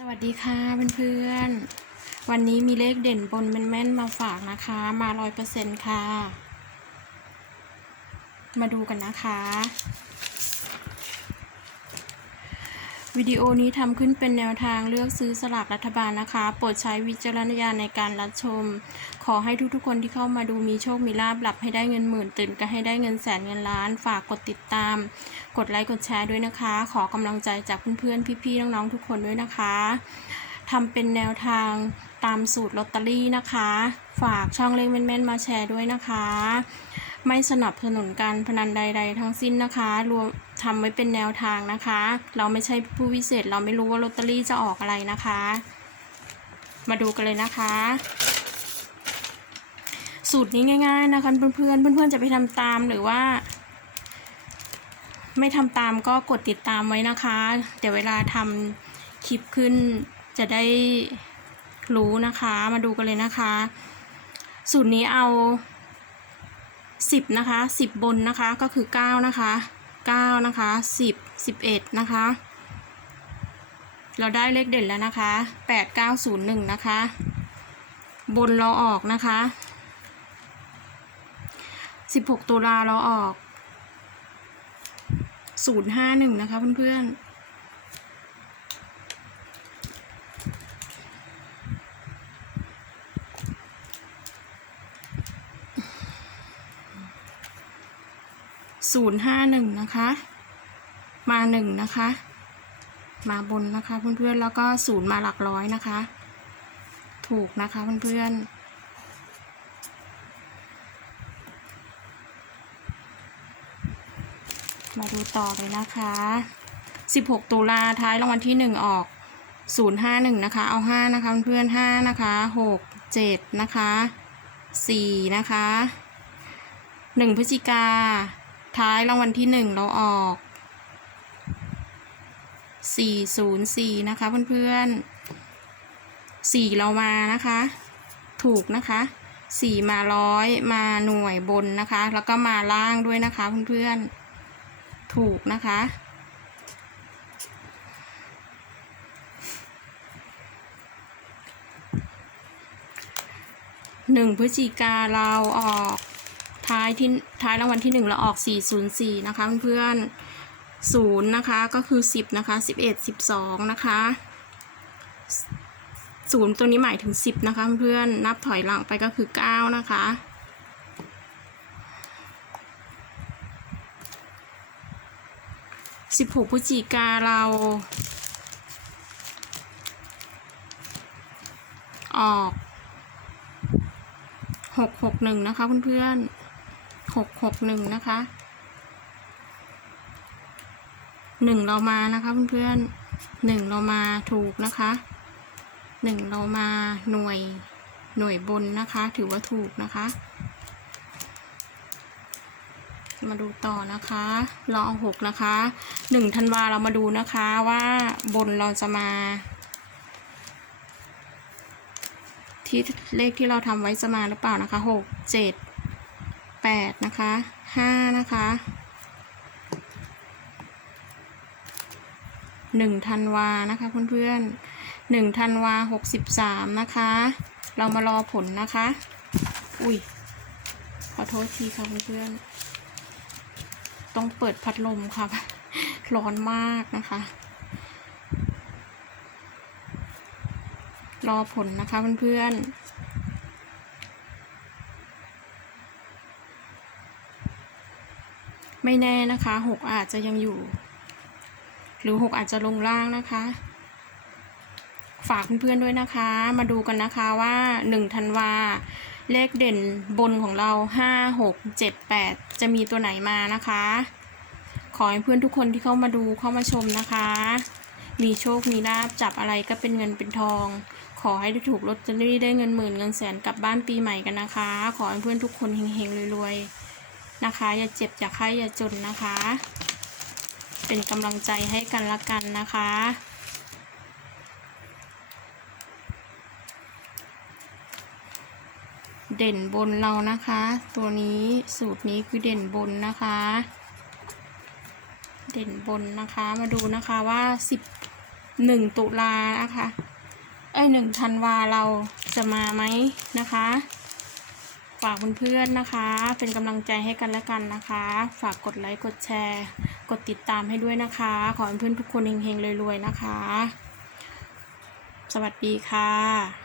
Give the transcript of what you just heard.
สวัสดีค่ะเพื่อนๆ วันนี้มีเลขเด่นบนแม่นๆมาฝากนะคะ มาร้อยเปอร์เซ็นต์ค่ะ มาดูกันนะคะ วิดีโอนี้ทำขึ้นเป็นแนวทางเลือกซื้อสลากรัฐบาลนะคะ โปรดใช้วิจารณญาณในการรับชม ขอให้ทุกๆคนที่เข้ามาดูมีโชคมีลาบหลับให้ได้เงินหมื่นตื่นก็ให้ได้เงินแสนเงินล้าน ฝากกดติดตาม กดไลค์กดแชร์ด้วยนะคะ ขอกำลังใจจากเพื่อนๆพี่ๆน้องๆทุกคนด้วยนะคะทำเป็นแนวทางตามสูตรลอตเตอรี่นะคะ ฝากช่องเลขแม่นๆมาแชร์ด้วยนะคะ ไม่สนับสนุนการพนันใด ๆ ทั้งสิ้นนะคะ รวมทำไว้เป็นแนวทางนะคะ เราไม่ใช่ผู้วิเศษ เราไม่รู้ว่าลอตเตอรี่จะออกอะไรนะคะ มาดูกันเลยนะคะ สูตรนี้ง่าย ๆ นะคะเพื่อนๆเพื่อนๆจะไปทำตามหรือว่า ไม่ทำตามก็กดติดตามไว้นะคะ เดี๋ยวเวลาทำคลิปขึ้นจะได้รู้นะคะมาดูกันเลยนะคะ สูตรนี้เอาสิบนะคะสิบบนนะคะก็คือเก้านะคะเก้านะคะสิบสิบเอ็ดนะคะ เราได้เลขเด่นแล้วนะคะแปดเก้าศูนย์หนึ่งนะคะ บนเราออกนะคะ สิบหกตุลาเราออกศูนย์ห้าหนึ่งนะคะเพื่อนๆศูนย์ห้าหนึ่งนะคะ มาหนึ่งนะคะ มาบนนะคะเพื่อนๆแล้วก็ศูนย์มาหลักร้อยนะคะ ถูกนะคะเพื่อนๆ มาดูต่อเลยนะคะ 16 ตุลาท้ายรางวัลที่ 1 ออก 051 นะคะ เอา 5 นะคะเพื่อน5นะคะ 6 7 นะคะ 4 นะคะ 1 พฤศจิกา ท้ายรางวัลที่ 1 เราออก 404 นะคะเพื่อนๆ 4 เรามานะคะ ถูกนะคะ4มาร้อยมาหน่วยบนนะคะ แล้วก็มาล่างด้วยนะคะเพื่อนๆ ถูกนะคะ หนึ่งพฤศจิกาเราออกท้ายที่ท้ายรางวัลที่หนึ่งเราออกสี่ศูนย์สี่นะคะเพื่อนศูนย์นะคะก็คือสิบนะคะสิบเอ็ดสิบสองนะคะศูนย์ตัวนี้หมายถึงสิบนะคะเพื่อนนับถอยหลังไปก็คือเก้านะคะ สิบหกพฤศจิกาเรา ออกหกหกหนึ่งนะคะเพื่อนๆหกหกหนึ่งนะคะหนึ่งเรามานะคะเพื่อนๆหนึ่งเรามาถูกนะคะหนึ่งเรามาหน่วยหน่วยบนนะคะ ถือว่าถูกนะคะ มาดูต่อนะคะรอหกนะคะหนึ่งธันวาเรามาดูนะคะว่าบนเราจะมา ที่เลขที่เราทำไว้จะมาหรือเปล่านะคะหกเจ็ดแปดนะคะห้านะคะหนึ่งธันวานะคะเพื่อนๆหนึ่งธันวาหกสิบสามนะคะ เรามารอผลนะคะ อุ้ยขอโทษทีค่ะเพื่อนๆ ต้องเปิดพัดลมค่ะ ร้อนมากนะคะ รอผลนะคะเพื่อนๆไม่แน่นะคะหกอาจจะยังอยู่ หรือหกอาจจะลงล่างนะคะ ฝากเพื่อนๆด้วยนะคะ มาดูกันนะคะว่าหนึ่งธันวา เลขเด่นบนของเราห้าหกเจ็ดแปดจะมีตัวไหนมานะคะ ขอให้เพื่อนทุกคนที่เข้ามาดูเข้ามาชมนะคะ มีโชคมีลาบจับอะไรก็เป็นเงินเป็นทอง ขอให้ได้ถูกลอตเตอรี่ได้เงินหมื่นเงินแสนกลับบ้านปีใหม่กันนะคะ ขอให้เพื่อนทุกคนเฮงๆรวยๆนะคะ อย่าเจ็บอย่าไข้อย่าจนนะคะ เป็นกำลังใจให้กันละกันนะคะ เด่นบนเรานะคะ ตัวนี้สูตรนี้คือเด่นบนนะคะ เด่นบนนะคะ มาดูนะคะว่าสิบหนึ่งตุลานะคะไอหนึ่งธันวาเราจะมาไหมนะคะ ฝากเพื่อนๆนะคะ เป็นกำลังใจให้กันและกันนะคะ ฝากกดไลค์กดแชร์ กดติดตามให้ด้วยนะคะ ขอให้เพื่อนทุกคนเฮงๆรวยๆนะคะ สวัสดีค่ะ